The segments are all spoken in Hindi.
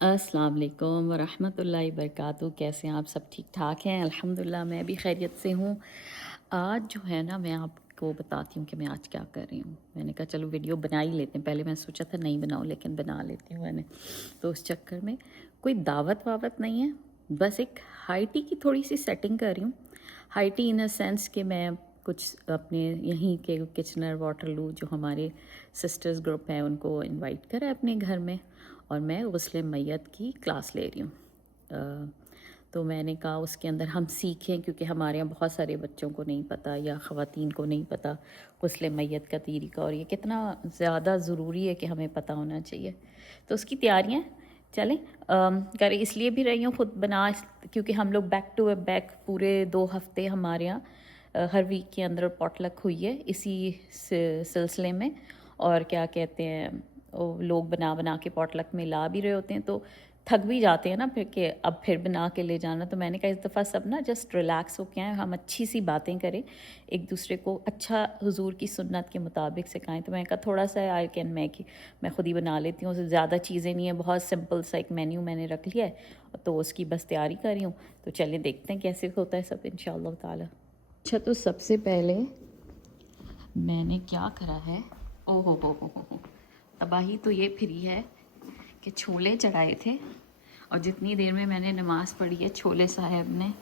अस्सलाम वालेकुम वरहमतुल्लाहि वबरकातुहू। कैसे हैं आप? सब ठीक ठाक हैं? अल्हम्दुलिल्लाह मैं भी खैरियत से हूँ। आज जो है ना, मैं आपको बताती हूँ कि मैं आज क्या कर रही हूँ। मैंने कहा चलो वीडियो बना ही लेते हैं। पहले मैं सोचा था नहीं बनाऊँ, लेकिन बना लेती हूँ मैंने। तो उस चक्कर में कोई दावत वावत नहीं है, बस एक हाई टी की थोड़ी सी सेटिंग कर रही हूँ। High tea in a sense कि मैं कुछ अपने यहीं के किचनर वाटरलू जो हमारे सिस्टर्स ग्रुप हैं उनको इनवाइट करा है अपने घर में, और मैं गुस्ल मैयत की क्लास ले रही हूँ। तो मैंने कहा उसके अंदर हम सीखें, क्योंकि हमारे यहाँ बहुत सारे बच्चों को नहीं पता या ख़वातीन को नहीं पता गुस्ल मैयत का तरीका, और ये कितना ज़्यादा ज़रूरी है कि हमें पता होना चाहिए। तो उसकी तैयारियाँ चलें कर इसलिए भी रही हूँ खुद बना, क्योंकि हम लोग बैक टू बैक पूरे 2 हफ्ते हमारे यहाँ हर वीक के अंदर पॉटलक हुई है इसी सिलसिले में। और क्या कहते हैं, वो लोग बना बना के पॉटलक में ला भी रहे होते हैं, तो थक भी जाते हैं ना फिर कि अब फिर बना के ले जाना। तो मैंने कहा इस दफ़ा सब ना जस्ट रिलैक्स हो के आए, हम अच्छी सी बातें करें, एक दूसरे को अच्छा हुजूर की सुन्नत के मुताबिक सिखाएं। तो मैंने कहा थोड़ा सा आई कैन मैं खुद ही बना लेती हूँ, ज़्यादा चीज़ें नहीं है, बहुत सिंपल सा एक मेन्यू मैंने रख लिया है, तो उसकी बस तैयारी कर रही हूँ। तो चलिए देखते हैं कैसे होता है सब इंशाअल्लाह ताला। अच्छा, तो सबसे पहले मैंने क्या करा है, ओ हो, तबाही तो ये फिरी है कि छोले चढ़ाए थे, और जितनी देर में मैंने नमाज़ पढ़ी है छोले साहब ने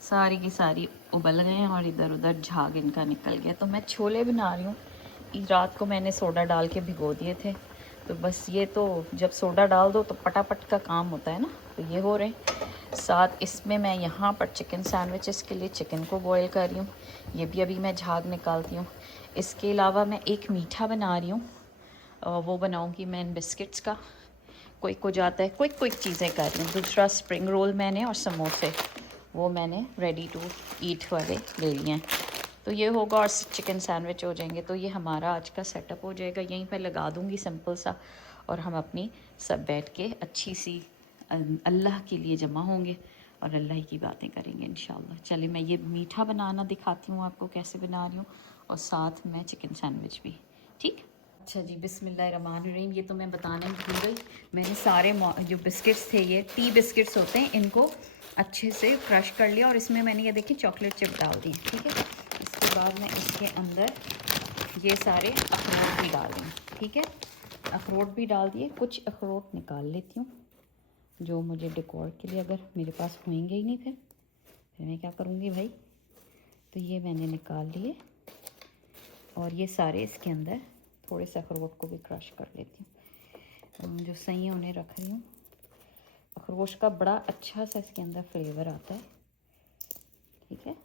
सारी की सारी उबल गए हैं और इधर उधर झाग इनका निकल गया। तो मैं छोले बना रही हूँ। रात को मैंने सोडा डाल के भिगो दिए थे, तो बस ये तो जब सोडा डाल दो तो पटापट का काम होता है ना, तो ये हो रहे हैं। साथ इसमें मैं यहाँ पर चिकन सैंडविचेस के लिए चिकन को बॉईल कर रही हूँ, ये भी अभी मैं झाग निकालती हूँ। इसके अलावा मैं एक मीठा बना रही हूँ, वो बनाऊँगी मैं इन बिस्किट्स का। क्विक हो जाता है, क्विक चीज़ें कर रही हूँ। दूसरा स्प्रिंग रोल मैंने और समोसे वो मैंने रेडी टू ईट वाले ले लिए हैं। तो ये होगा, और चिकन सैंडविच हो जाएंगे। तो ये हमारा आज का सेटअप हो जाएगा, यहीं पे लगा दूँगी सिंपल सा, और हम अपनी सब बैठ के अच्छी सी अल्लाह के लिए जमा होंगे और अल्लाह ही की बातें करेंगे इंशाल्लाह। चलिए मैं ये मीठा बनाना दिखाती हूँ आपको कैसे बना रही हूँ, और साथ में चिकन सैंडविच भी। ठीक। अच्छा जी, बिस्मिल्लाहिर्रहमानिर्रहीम। ये तो मैं बताना ही भूल गई, मैंने सारे जो बिस्किट्स थे, ये टी बिस्किट्स होते हैं, इनको अच्छे से क्रश कर लिया, और इसमें मैंने ये देखिए चॉकलेट चिप डाल दी। ठीक है, इसके बाद मैं इसके अंदर ये सारे अखरोट भी डाल दूँ। ठीक है, अखरोट भी डाल दिए, कुछ अखरोट निकाल लेती हूँ जो मुझे डेकोर के लिए, अगर मेरे पास होंगे ही नहीं फिर मैं क्या करूँगी भाई। तो ये मैंने निकाल लिए, और ये सारे इसके अंदर थोड़े से अखरोट को भी क्रश कर लेती हूँ, जो सही है उन्हें रख रही हूँ। अखरोट का बड़ा अच्छा सा इसके अंदर फ्लेवर आता है। ठीक है,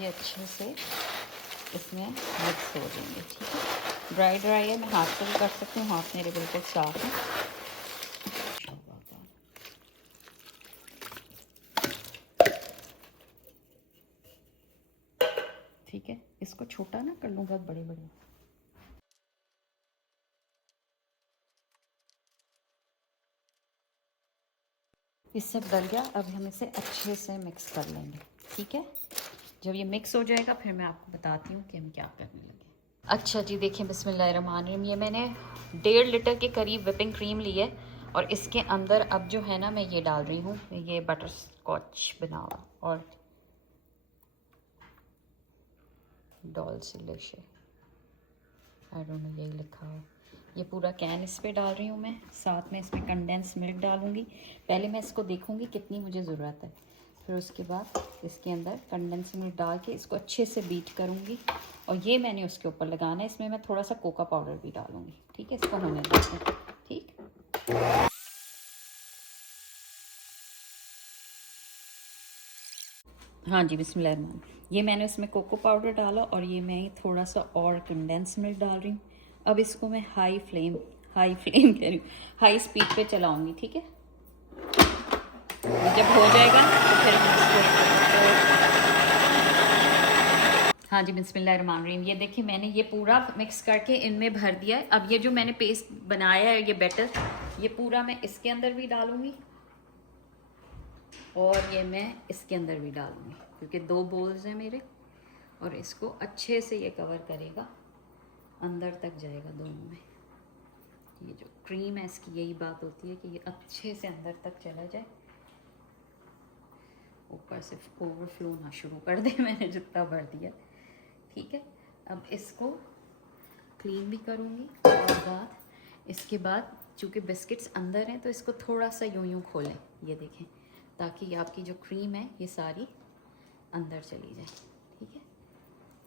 ये अच्छे से इसमें मिक्स हो जाएंगे। ठीक है, ड्राई है, मैं हाथ से भी कर सकती हूँ, हाथ मेरे बिल्कुल साफ है। ठीक है, इसको छोटा ना कर लूँ, बहुत बड़े बड़े। ये सब डल गया, अब हम इसे अच्छे से मिक्स कर लेंगे। ठीक है, जब ये मिक्स हो जाएगा फिर मैं आपको बताती हूँ कि हम क्या करने लगे। अच्छा जी, देखिए बिस्मिल्लाहिर्रहमानिर्रहीम, ये मैंने 1.5 लीटर के करीब विपिंग क्रीम ली है, और इसके अंदर अब जो है ना मैं ये डाल रही हूँ, ये बटर स्कॉच बना हुआ और डॉल सिलिश, आई डोंट नो यही लिखा हो। ये पूरा कैन इस पे डाल रही हूँ मैं, साथ में इसमें कंडेंस मिल्क डालूँगी। पहले मैं इसको देखूँगी कितनी मुझे ज़रूरत है, फिर उसके बाद इसके अंदर कंडेंस मिल्क डाल के इसको अच्छे से बीट करूँगी, और ये मैंने उसके ऊपर लगाना है। इसमें मैं थोड़ा सा कोका पाउडर भी डालूँगी। ठीक है, इसको होने देते हैं। ठीक, हाँ जी, बिस्मिल्लाह। ये मैंने उसमें कोको पाउडर डाला, और ये मैं थोड़ा सा और कंडेंस मिल्क डाल रही हूँ। अब इसको मैं हाई फ्लेम कह रही हूँ, हाई स्पीड पे चलाऊँगी। ठीक है, जब हो जाएगा तो फिर हम इसको, हाँ जी, बिस्मिल्लाहिर्रहमानिर्रहीम। ये देखिए मैंने ये पूरा मिक्स करके इनमें भर दिया है। अब ये जो मैंने पेस्ट बनाया है, ये बैटर, ये पूरा मैं इसके अंदर भी डालूँगी, और ये मैं इसके अंदर भी डालूँगी क्योंकि 2 बोल्स हैं मेरे, और इसको अच्छे से ये कवर करेगा, अंदर तक जाएगा दोनों में। ये जो क्रीम है इसकी यही बात होती है कि ये अच्छे से अंदर तक चला जाए, ऊपर से ओवरफ्लो ना शुरू कर दे। मैंने जितना भर दिया, ठीक है। अब इसको क्लीन भी करूँगी और इसके बाद चूँकि बिस्किट्स अंदर हैं तो इसको थोड़ा सा यूँ यूँ खोलें, ये देखें, ताकि आपकी जो क्रीम है ये सारी अंदर चली जाए, ठीक है।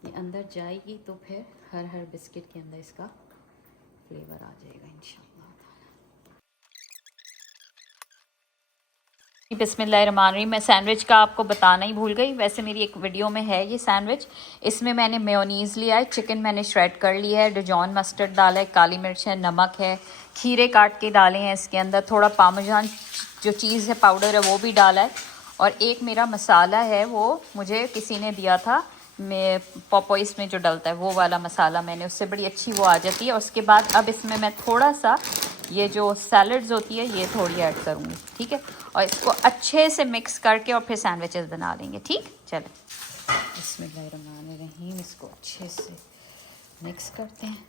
ये अंदर जाएगी तो फिर हर बिस्किट के अंदर इसका फ्लेवर आ जाएगा इंशाल्लाह। बिस्मिल्लाहिर्रहमानिर्रहीम। मैं सैंडविच का आपको बताना ही भूल गई, वैसे मेरी एक वीडियो में है ये सैंडविच। इसमें मैंने मेयोनीज़ लिया है, चिकन मैंने श्रेड कर लिया है, डिजॉन मस्टर्ड डाला है, काली मिर्च है, नमक है, खीरे काट के डाले हैं इसके अंदर, थोड़ा पार्मेजान जो चीज़ है पाउडर है वो भी डाला है, और एक मेरा मसाला है वो मुझे किसी ने दिया था, मैं पॉपॉइस में जो डलता है वो वाला मसाला, मैंने उससे बड़ी अच्छी वो आ जाती है। और उसके बाद अब इसमें मैं थोड़ा सा ये जो सैलड्स होती है ये थोड़ी ऐड करूँगी, ठीक है। और इसको अच्छे से मिक्स करके और फिर सैंडविचेस बना लेंगे, ठीक। चलो बिस्मिल्लाहिर्रहमानिर्रहीम, इसको अच्छे से मिक्स करते हैं।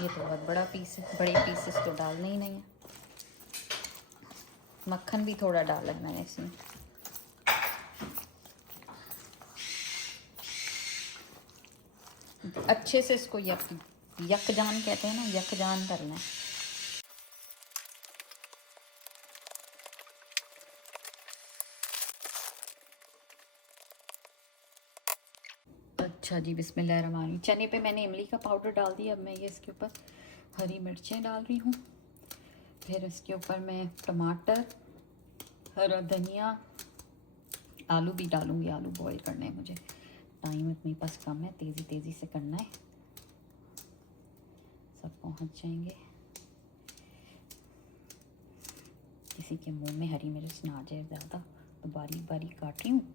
ये तो बहुत बड़ा पीस है, बड़े पीसेस तो डालने ही नहीं है। मक्खन भी थोड़ा डाला मैंने इसमें। अच्छे से इसको यकजान कहते हैं ना, यकजान करना है। अच्छा जी, बिस्मिल्लाहिर्रहमानिर्रहीम। चने पे मैंने इमली का पाउडर डाल दिया। अब मैं ये इसके ऊपर हरी मिर्चें डाल रही हूँ, फिर इसके ऊपर मैं टमाटर, हरा धनिया, आलू भी डालूँगी। आलू बॉईल करना है मुझे, टाइम अपने पास कम है, तेज़ी से करना है, सब पहुँच जाएंगे। किसी के मुंह में हरी मिर्च ना आ जाए ज़्यादा, तो बारीक बारीक काट रही हूँ।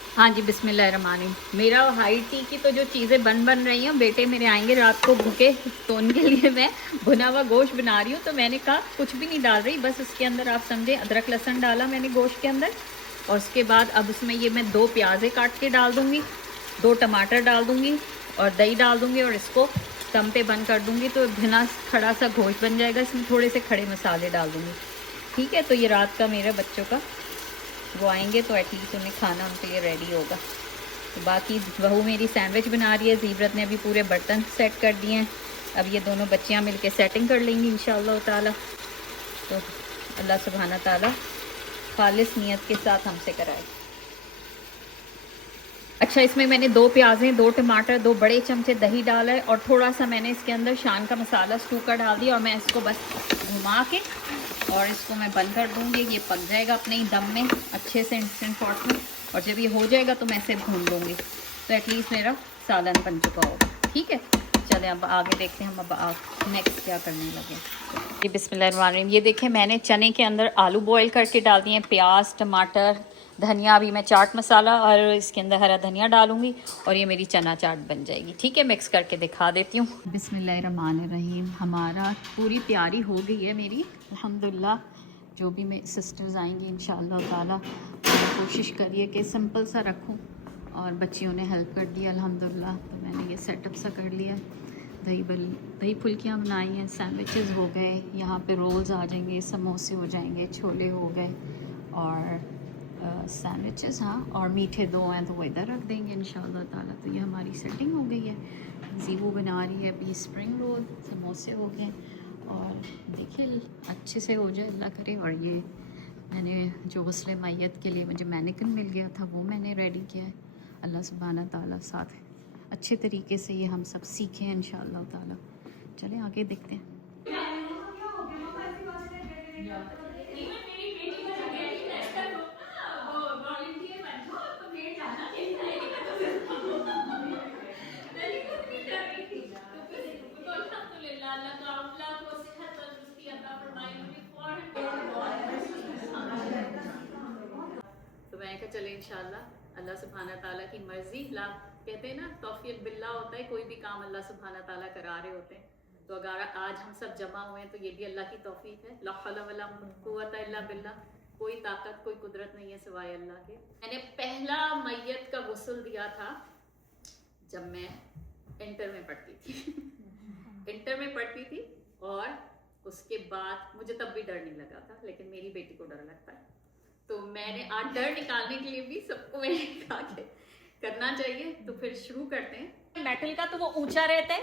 हाँ जी, बिस्मिल्लाहिर्रहमानिर्रहीम। मेरा हाई टी की तो जो चीज़ें बन रही हैं, बेटे मेरे आएंगे रात को भूखे, तो उनके लिए मैं भुना हुआ गोश्त बना रही हूँ। तो मैंने कहा कुछ भी नहीं डाल रही, बस उसके अंदर आप समझे अदरक लहसुन डाला मैंने गोश्त के अंदर, और उसके बाद अब उसमें ये मैं 2 प्याज़ें काट के डाल दूँगी, 2 टमाटर डाल दूँगी और दही डाल दूँगी, और इसको दम पे बंद कर दूँगी। तो भुना खड़ा सा गोश्त बन जाएगा। इसमें थोड़े से खड़े मसाले डाल दूँगी, ठीक है। तो ये रात का मेरे बच्चों का, वो आएंगे तो एटलीस्ट उन्हें खाना उनके लिए रेडी होगा। तो बाकी बहू मेरी सैंडविच बना रही है, ज़ीबरत ने अभी पूरे बर्तन सेट कर दिए हैं। अब ये दोनों बच्चियां मिलके सेटिंग कर लेंगी इंशाअल्लाह ताला। तो अल्लाह सुब्हाना ताला खालिस नियत के साथ हमसे कराए। अच्छा, इसमें मैंने 2 प्याज़ें, 2 टमाटर, 2 बड़े चमचे दही डाला है, और थोड़ा सा मैंने इसके अंदर शान का मसाला स्टू का डाल दिया, और मैं इसको बस घुमा के और इसको मैं बंद कर दूँगी। ये पक जाएगा अपने ही दम में अच्छे से इंस्टेंट पॉट में, और जब ये हो जाएगा तो मैं इसे भून लूँगी। तो एटलीस्ट मेरा सालन बन चुका होगा, ठीक है। चलें अब आगे देखते हैं हम अब नेक्स्ट क्या करने लगे। जी बिस्मिल्लाहिर्रहमानिर्रहीम। ये देखें, मैंने चने के अंदर आलू बॉईल करके डाल दिए, प्याज, टमाटर, धनिया। अभी मैं चाट मसाला और इसके अंदर हरा धनिया डालूंगी, और ये मेरी चना चाट बन जाएगी, ठीक है। मिक्स करके दिखा देती हूँ। बिस्मिल्लाहिर्रहमानिर्रहीम। हमारा पूरी तैयारी हो गई है मेरी, अल्हम्दुलिल्लाह। जो भी मेरी सिस्टर्स आएंगी इंशाअल्लाह ताला, कोशिश करिए कि सिंपल सा रखूँ, और बच्चियों ने हेल्प कर दी अल्हम्दुलिल्लाह। तो मैंने ये सेटअप सा कर लिया। दही फुल्कियाँ बनाई हैं, सैंडविचेस हो गए, यहाँ पे रोल्स आ जाएंगे, समोसे हो जाएंगे, छोले हो गए, और सैंडविचेस, हाँ, और मीठे 2 हैं तो वो इधर रख देंगे इंशाअल्लाह ताला। तो ये हमारी सेटिंग हो गई है। जीवू बना रही है अभी स्प्रिंग रोल, समोसे हो गए, और देखिए अच्छे से हो जाए अल्लाह करे। और ये मैंने जो गस्ल मैयत के लिए मुझे मैनिकन मिल गया था, वो मैंने रेडी किया है। अल्लाह सुब्हाना ताला साथ अच्छे तरीके से ये हम सब सीखें इंशाअल्लाह ताला। चलें आगे देखते हैं। अल्लाह सुब्हाना ताला की मर्जी। ला कहते हैं ना तौफीक बिल्ला होता है, कोई भी काम अल्लाह सुब्हाना ताला करा रहे होते हैं। तो अगर आज हम सब जमा हुए हैं तो ये भी अल्लाह की तौफीक है। ला हौला वला कुव्वता इल्ला बिल्लाह, कोई ताकत कोई कुदरत नहीं है सिवाय अल्लाह के। मैंने पहला मैयत का गुस्ल दिया था जब मैं इंटर में पढ़ती थी इंटर में पढ़ती थी, और उसके बाद मुझे तब भी डर नहीं लगा था, लेकिन मेरी बेटी को डर लगता है। तो मैंने आज डर निकालने के लिए भी सबको मैंने कहा कि करना चाहिए। तो फिर शुरू करते हैं। मेटल का तो वो ऊंचा रहता है,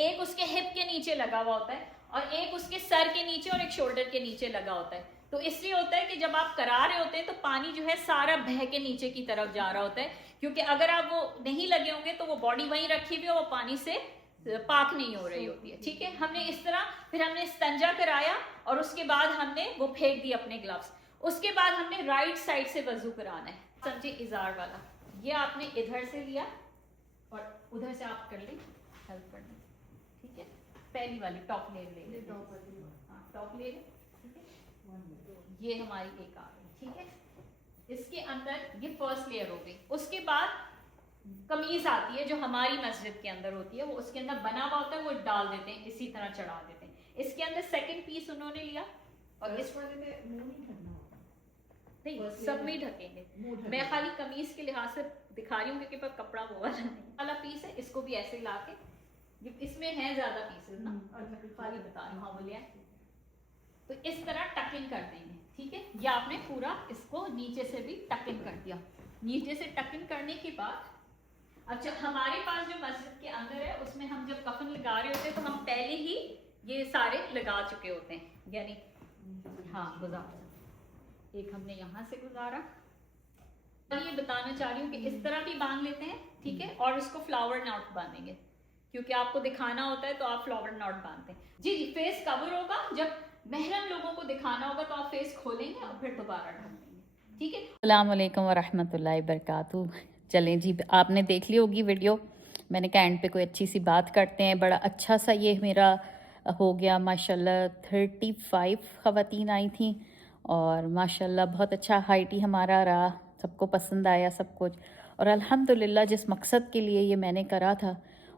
एक उसके हिप के नीचे लगा हुआ होता है और एक उसके सर के नीचे और एक शोल्डर के नीचे लगा होता है। तो इसलिए होता है कि जब आप करा रहे होते हैं तो पानी जो है सारा बह के नीचे की तरफ जा रहा होता है, क्योंकि अगर आप वो नहीं लगे होंगे तो वो बॉडी वहीं रखी हुई है, वो पानी से पाक नहीं हो रही होती है। ठीक है, हमने इस तरह फिर हमने स्तंजा कराया और उसके बाद हमने वो फेंक दी अपने ग्लव्स। उसके बाद हमने राइट साइड से वजू कराना है। समझे, इजार वाला ये आपने इधर से लिया और उधर से आप कर ले, हेल्प कर ले। ठीक है, पहली वाली टॉप लेयर ले ले, टॉप ले ले। ठीक है, ये हमारी एक आ गई। ठीक है, इसके अंदर ये फर्स्ट लेयर हो गई। उसके बाद कमीज आती है जो हमारी मस्जिद के अंदर होती है, वो उसके अंदर बना हुआ होता है, वो डाल देते हैं, इसी तरह चढ़ा देते हैं। इसके अंदर सेकंड पीस उन्होंने लिया और इस वाले में मुंह नहीं ढकना होता, नहीं सब में ही ढकेंगे। मैं खाली कमीज के लिहाज से दिखा रही हूँ क्योंकि कपड़ा वो वाला पीस है, इसको भी ऐसे ला के, इसमें है ज्यादा पीसेस ना, और खाली बता रही हूँ। हाँ बोलिए, तो इस तरह टकिंग कर देंगे। ठीक है, ये आपने पूरा इसको नीचे से भी टकिंग कर दिया। नीचे से टकिंग करने के बाद अच्छा, हमारे पास जो मस्जिद के अंदर है उसमें हम जब कफन लगा रहे होते हैं तो हम पहले ही ये सारे लगा चुके होते हैं, यानी हाँ गुजारा, एक हमने यहाँ से गुजारा। और ये बताना चाह रही हूँ कि इस तरह भी बांध लेते हैं। ठीक है, और इसको फ्लावर नॉट बांधेंगे क्योंकि आपको दिखाना होता है तो आप फ्लावर नॉट बांधते हैं। जी जी, फेस कवर होगा, जब महरम लोगों को दिखाना होगा तो आप फेस खोलेंगे और फिर दोबारा ढक देंगे। ठीक है, अस्सलाम वालेकुम वरहमतुल्लाहि वबरकातुहू। चलें जी, आपने देख ली होगी वीडियो। मैंने कहा एंड पे कोई अच्छी सी बात करते हैं। बड़ा अच्छा सा ये मेरा हो गया माशाल्लाह। 35 ख़वातीन आई थी और माशाल्लाह बहुत अच्छा हाइट ही हमारा रहा, सबको पसंद आया सब कुछ। और अल्हम्दुलिल्लाह जिस मकसद के लिए ये मैंने करा था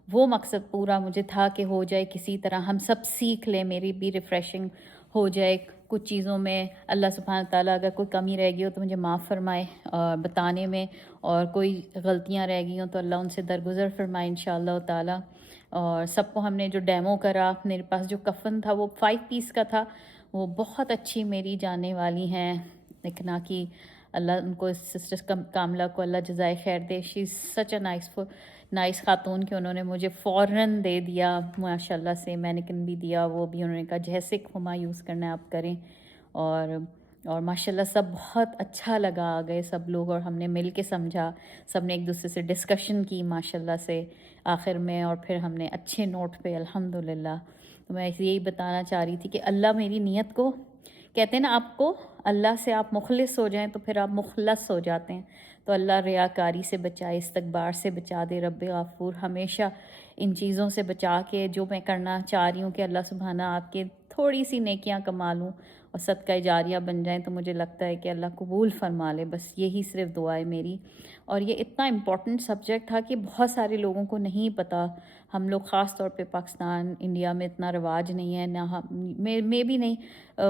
वो मकसद पूरा मुझे था कि हो जाए, किसी तरह हम सब सीख लें, मेरी भी रिफ़्रेशिंग हो जाए कुछ चीज़ों में। अल्लाह सुब्हान ताला अगर कोई कमी रह गई हो तो मुझे माफ़ फरमाए और बताने में, और कोई गलतियां रह गई हों तो अल्लाह उनसे दरगुज़र फरमाए इंशाअल्लाह ताला। और सबको हमने जो डेमो करा, मेरे पास जो कफ़न था वो 5 पीस का था, वो बहुत अच्छी मेरी जाने वाली हैं लिखना कि अल्लाह उनको, सिस्टर कामला को अल्लाह जज़ाए खैर दे। She is such a nice खातून कि उन्होंने मुझे फ़ौरन दे दिया माशाल्लाह से। मैनिकिन भी दिया, वो भी उन्होंने कहा जैसे हुमा यूज़ करना है आप करें। और माशाल्लाह सब बहुत अच्छा लगा, आ गए सब लोग और हमने मिल के समझा, सब ने एक दूसरे से डिस्कशन की माशाल्लाह से आखिर में, और फिर हमने अच्छे नोट पे अल्हम्दुलिल्लाह। तो मैं यही बताना चाह रही थी कि अल्लाह मेरी नीयत को, कहते हैं ना आपको अल्लाह से आप मुखलिस हो जाएं तो फिर आप मुखलस हो जाते हैं। तो अल्लाह रियाकारी से बचाए, इस्तकबार से बचा दे रब्बे गफूर, हमेशा इन चीज़ों से बचा के जो मैं करना चाह रही हूँ कि अल्लाह सुबहाना आपके थोड़ी सी नेकियां कमा लूँ और सदका जारिया बन जाएं, तो मुझे लगता है कि अल्लाह कबूल फरमा ले। बस यही सिर्फ दुआ है मेरी। और ये इतना इम्पॉर्टेंट सब्जेक्ट था कि बहुत सारे लोगों को नहीं पता। हम लोग ख़ास तौर पे पाकिस्तान इंडिया में इतना रिवाज नहीं है ना, मैं भी नहीं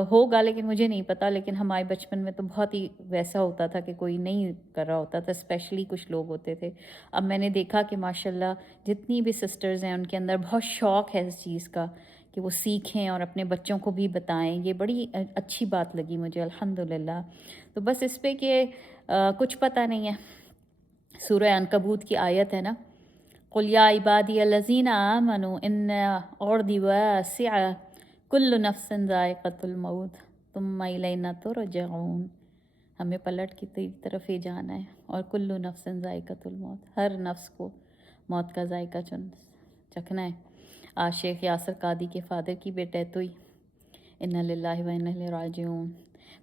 होगा लेकिन मुझे नहीं पता। लेकिन हमारे बचपन में तो बहुत ही वैसा होता था कि कोई नहीं कर रहा होता था, स्पेशली कुछ लोग होते थे। अब मैंने देखा कि माशाल्लाह जितनी भी सिस्टर्स हैं उनके अंदर बहुत शौक़ है इस चीज़ का कि वो सीखें और अपने बच्चों को भी बताएं। ये बड़ी अच्छी बात लगी मुझे अल्हम्दुलिल्लाह। तो बस इस पे कि कुछ पता नहीं है। सूरह अनकबूत की आयत है ना, कुल या इबादी अल्लज़ीना आमनू इन्ना अर्दी वासिअ कुल्लु नफ्सिन ज़ाइक़तुल मौत तुम्मा इलैना तुरजऊन। हमें पलट की तेरी तरफ ही जाना है, और कुल्लु नफ्सिन ज़ाइक़तुल मौत, हर नफ्स को मौत का जायका चखना है। आज शेख यासर कादी के फादर की डेथ हुई, इन्ना लिल्लाहि व इन्ना इलैहि राजिऊन।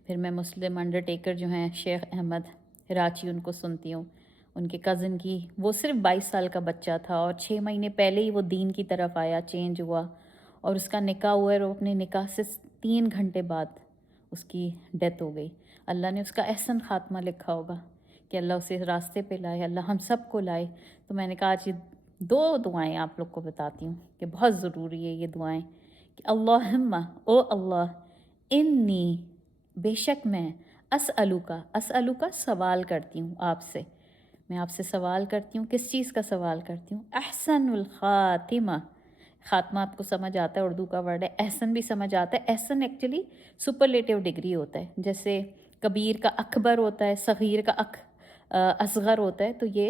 फिर मैं मुस्लिम अंडरटेकर जो हैं शेख अहमद राची, उनको सुनती हूँ। उनके कज़न की, वो सिर्फ 22 साल का बच्चा था और 6 महीने पहले ही वो दीन की तरफ आया, चेंज हुआ और उसका निकाह हुआ है। और अपने निकाह से 3 घंटे बाद उसकी डेथ हो गई। अल्लाह ने उसका एहसन ख़ात्मा लिखा होगा कि अल्लाह उसे रास्ते पे लाए, अल्लाह हम सब को लाए। तो मैंने कहा आज ये 2 दुआएं आप लोग को बताती हूँ कि बहुत ज़रूरी है ये दुआएं कि अल्लाहुम्मा, ओ अल्लाह, इन्नी, बेशक मैं, असअलू का सवाल करती हूँ आपसे, मैं आपसे सवाल करती हूँ। किस चीज़ का सवाल करती हूँ? अहसनुल ख़ातिमा, ख़ात्मा आपको समझ आता है, उर्दू का वर्ड है। एहसन भी समझ आता है। एहसन एक्चुअली सुपरलेटिव डिग्री होता है, जैसे कबीर का अकबर होता है, सग़ीर का असग़र होता है। तो ये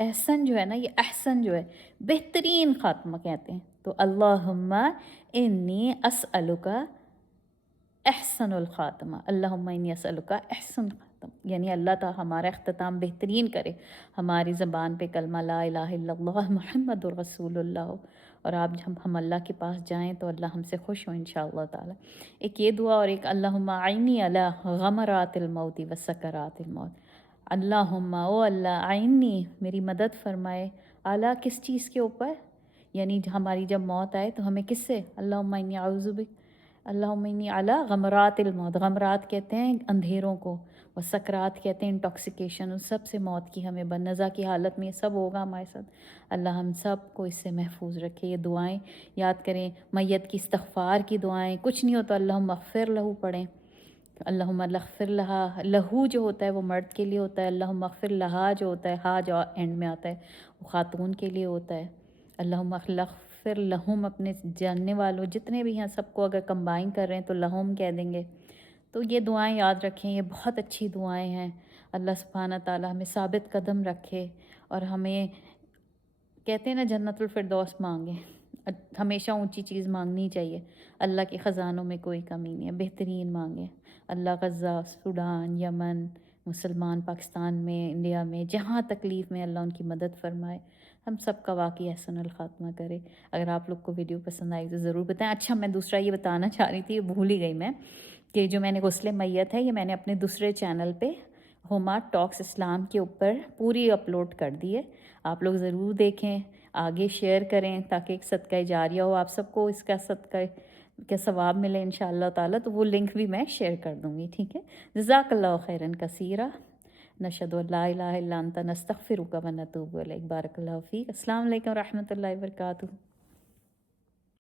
एहसन जो है ना, ये अहसन जो है बेहतरीन ख़ात्मा कहते हैं। तो अल्लाहुम्मा इन्नी असअलुका अहसनुल ख़ात्मा, अल्लाहुम्मा इन्नी असअलुका अहसन ख़ात्मा, यानी अल्लाह ताला हमारा इख्तिताम बेहतरीन करे, हमारी ज़बान पे कलमा ला इलाहा इल्लल्लाह मुहम्मदुर रसूलुल्लाह हो, और आप जब हम अल्लाह के पास जाएं तो अल्लाह हमसे खुश हो इंशाअल्लाह ताला। एक ये दुआ, और एक अल्लाहुम्मा आइनी अला गमरातिल मौति व सकरातिल मौत, अल्लाहुम्मा, ओ अल्लाह, आइनी, मेरी मदद फरमाए, अला किस चीज़ के ऊपर, यानी हमारी जब मौत आए तो हमें किससे, अल्लाहुम्मा इन्नी आउज़ु बिक, अल्लाहुम्मा इन्नी अला गमरातिल मौत, गमरात कहते हैं अंधेरों को, और सकरात कहते हैं इंटॉक्सिकेशन, उस सब से मौत की हमें बनज़ा की हालत में ये सब होगा हमारे साथ, अल्लाह हम सब को इससे महफूज रखे। ये दुआएं याद करें, मैयत की इस्तग़फ़ार की दुआएं, कुछ नहीं होता अल्लाहुम्मा अग़फ़िर लहू पढ़ें, अल्लाहुम्मा अग़फ़िर लहा, लहू जो होता है वो मर्द के लिए होता है, अल्लाहुम्मा अग़फ़िर लहा जो होता है, हा जो एंड में आता है, वो ख़ातून के लिए होता है। अल्लाहुम्मा अग़फ़िर लहुम, अपने जानने वालों जितने भी हैं सबको अगर कंबाइन कर रहे हैं तो लहुम कह देंगे। तो ये दुआएं याद रखें, ये बहुत अच्छी दुआएं हैं। अल्लाह सुब्हाना ताला हमें साबित कदम रखे, और हमें कहते हैं ना जन्नतुल फ़िरदौस मांगे, हमेशा ऊंची चीज़ मांगनी चाहिए। अल्लाह के ख़जानों में कोई कमी नहीं है, बेहतरीन मांगे। अल्लाह गज़ा, सूडान, यमन, मुसलमान पाकिस्तान में, इंडिया में, जहाँ तकलीफ़ में, अल्लाह उनकी मदद फ़रमाए, हम सब का वाक़ई एहसनुल ख़ात्मा करे। अगर आप लोग को वीडियो पसंद आई तो ज़रूर बताएं। अच्छा, मैं दूसरा ये बताना चाह रही थी, भूल ही गई मैं, कि जो मैंने गुस्ले मैयत है ये मैंने अपने दूसरे चैनल पे हुमा टॉक्स इस्लाम के ऊपर पूरी अपलोड कर दी है। आप लोग ज़रूर देखें, आगे शेयर करें, ताकि एक सदका जारिया हो, आप सबको इसका सदका के सवाब मिले इंशाअल्लाह ताला। तो वो लिंक भी मैं शेयर कर दूँगी, ठीक है। जज़ाकल्लाहु खैरन कसीरा, नशहदु अल्ला इलाहा इल्ला अंता नस्तग़फ़िरुका व नतूबु इलैक। बारकल्लाहु फ़ीक। अस्सलामु अलैकुम व रहमतुल्लाहि व बरकातुहू।